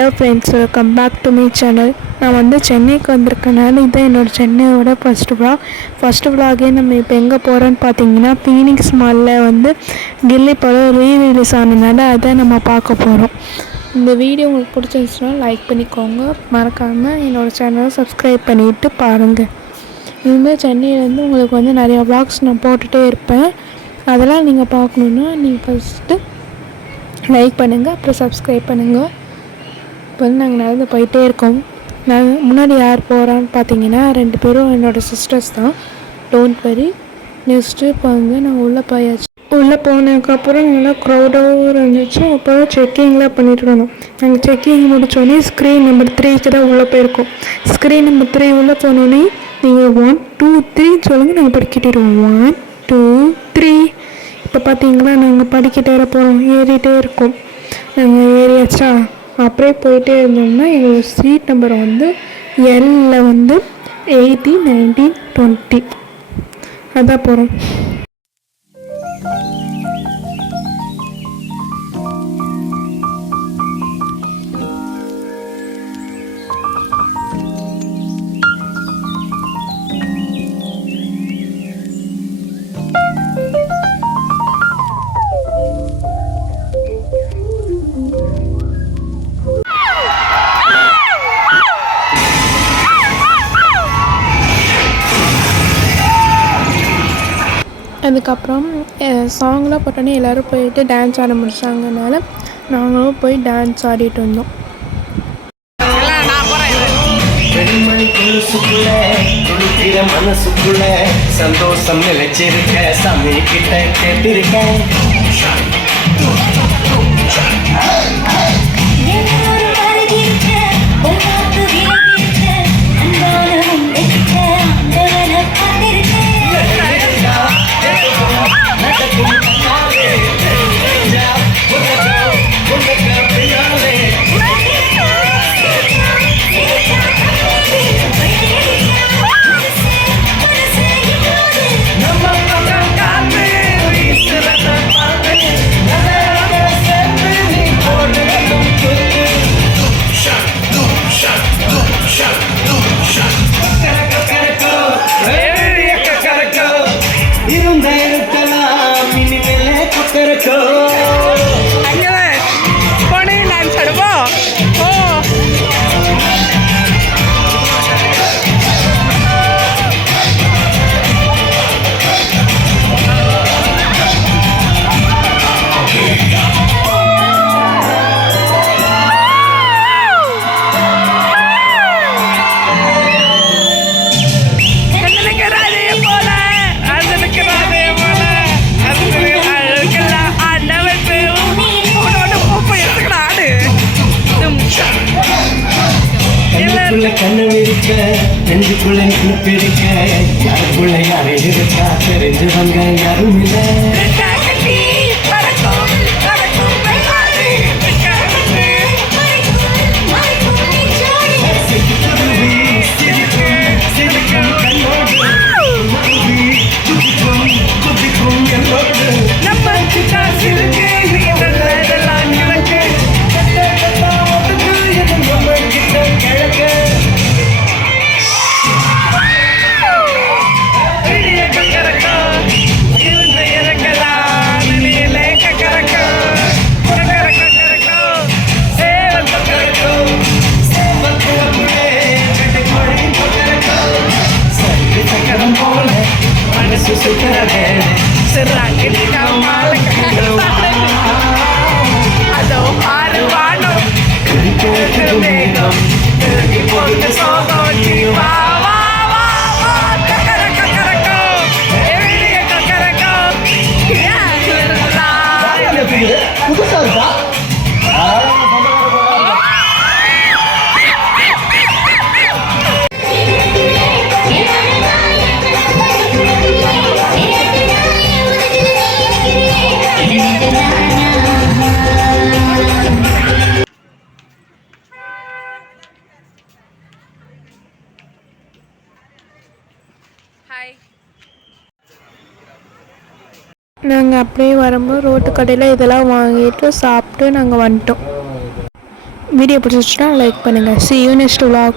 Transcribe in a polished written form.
Hello friends, welcome back to my channel. நான் வந்து சென்னைக்கு வந்திருக்கனால இதுதான் என்னோடய சென்னையோட ஃபஸ்ட்டு விலாகே. நம்ம இப்போ எங்கே போகிறோன்னு பார்த்தீங்கன்னா, ஃபீனிக்ஸ் மாலில் வந்து கில்லி படம் ரீரிலீஸ் ஆனதுனால அதை நம்ம பார்க்க போகிறோம். இந்த வீடியோ உங்களுக்கு பிடிச்சிருந்துச்சுன்னா லைக் பண்ணிக்கோங்க, மறக்காமல் என்னோடய சேனலை சப்ஸ்கிரைப் பண்ணிவிட்டு பாருங்கள். இதுமாதிரி சென்னையிலேருந்து உங்களுக்கு வந்து நிறையா விலாக்ஸ் நான் போட்டுகிட்டே இருப்பேன். அதெல்லாம் நீங்கள் பார்க்கணுன்னா நீங்கள் ஃபஸ்ட்டு லைக் பண்ணுங்கள், அப்புறம் சப்ஸ்கிரைப் பண்ணுங்கள். இப்போ வந்து நாங்கள் நடந்து போயிட்டே இருக்கோம். நாங்கள் முன்னாடி யார் போகிறான்னு பார்த்தீங்கன்னா 2 பேரும் என்னோடய சிஸ்டர்ஸ் தான். Don't worry. நெக்ஸ்ட்டு இப்போ வந்து நாங்கள் உள்ளே போயாச்சு. உள்ளே போனதுக்கப்புறம் நல்லா க்ரௌடாகவும் இருந்துச்சு. அப்போ செக்கிங்லாம் பண்ணிட்டு இருந்தோம். நாங்கள் செக்கிங் முடித்தோடனே ஸ்க்ரீன் நம்பர் 3க்கு தான் உள்ளே போயிருக்கோம். ஸ்க்ரீன் நம்பர் 3 உள்ளே போனோடனே நீங்கள் 1 2 3 சொல்லுங்கள், நாங்கள் படிக்கிட்டோம். 1 2 3. இப்போ பார்த்தீங்களா, நாங்கள் படிக்கிட்டே போகிறோம், ஏறிட்டே இருக்கோம். நாங்கள் ஏறியாச்சா, அப்படியே போயிட்டே இருந்தோம்னா எங்களோட சீட் நம்பர் வந்து எல்லில் வந்து 80 19 20 அதான் போகிறோம். அதுக்கப்புறம் சாங்லாம் போட்டோன்னே எல்லோரும் போயிட்டு டான்ஸ் ஆட முடிச்சாங்கனால நாங்களும் போய் டான்ஸ் ஆடிட்டு வந்தோம். மனசுக்குள்ள சந்தோஷம் நிலைச்சிருக்க சாமி கிட்ட கேட்டிருக்கேன். கண்ணு இருக்க நெஞ்சுக்குள்ள நினைப்பு இருக்க, யாருக்குள்ள யாரு இருக்கா தெரிஞ்சவங்க யாரும் இல்லை. நாங்கள் அப்படியே வரும்போது ரோட்டு கடையில் இதெல்லாம் வாங்கிட்டு சாப்பிட்டு நாங்கள் வந்துட்டோம். வீடியோ பிடிச்சிச்சுன்னா லைக் பண்ணுங்கள். See you next vlog.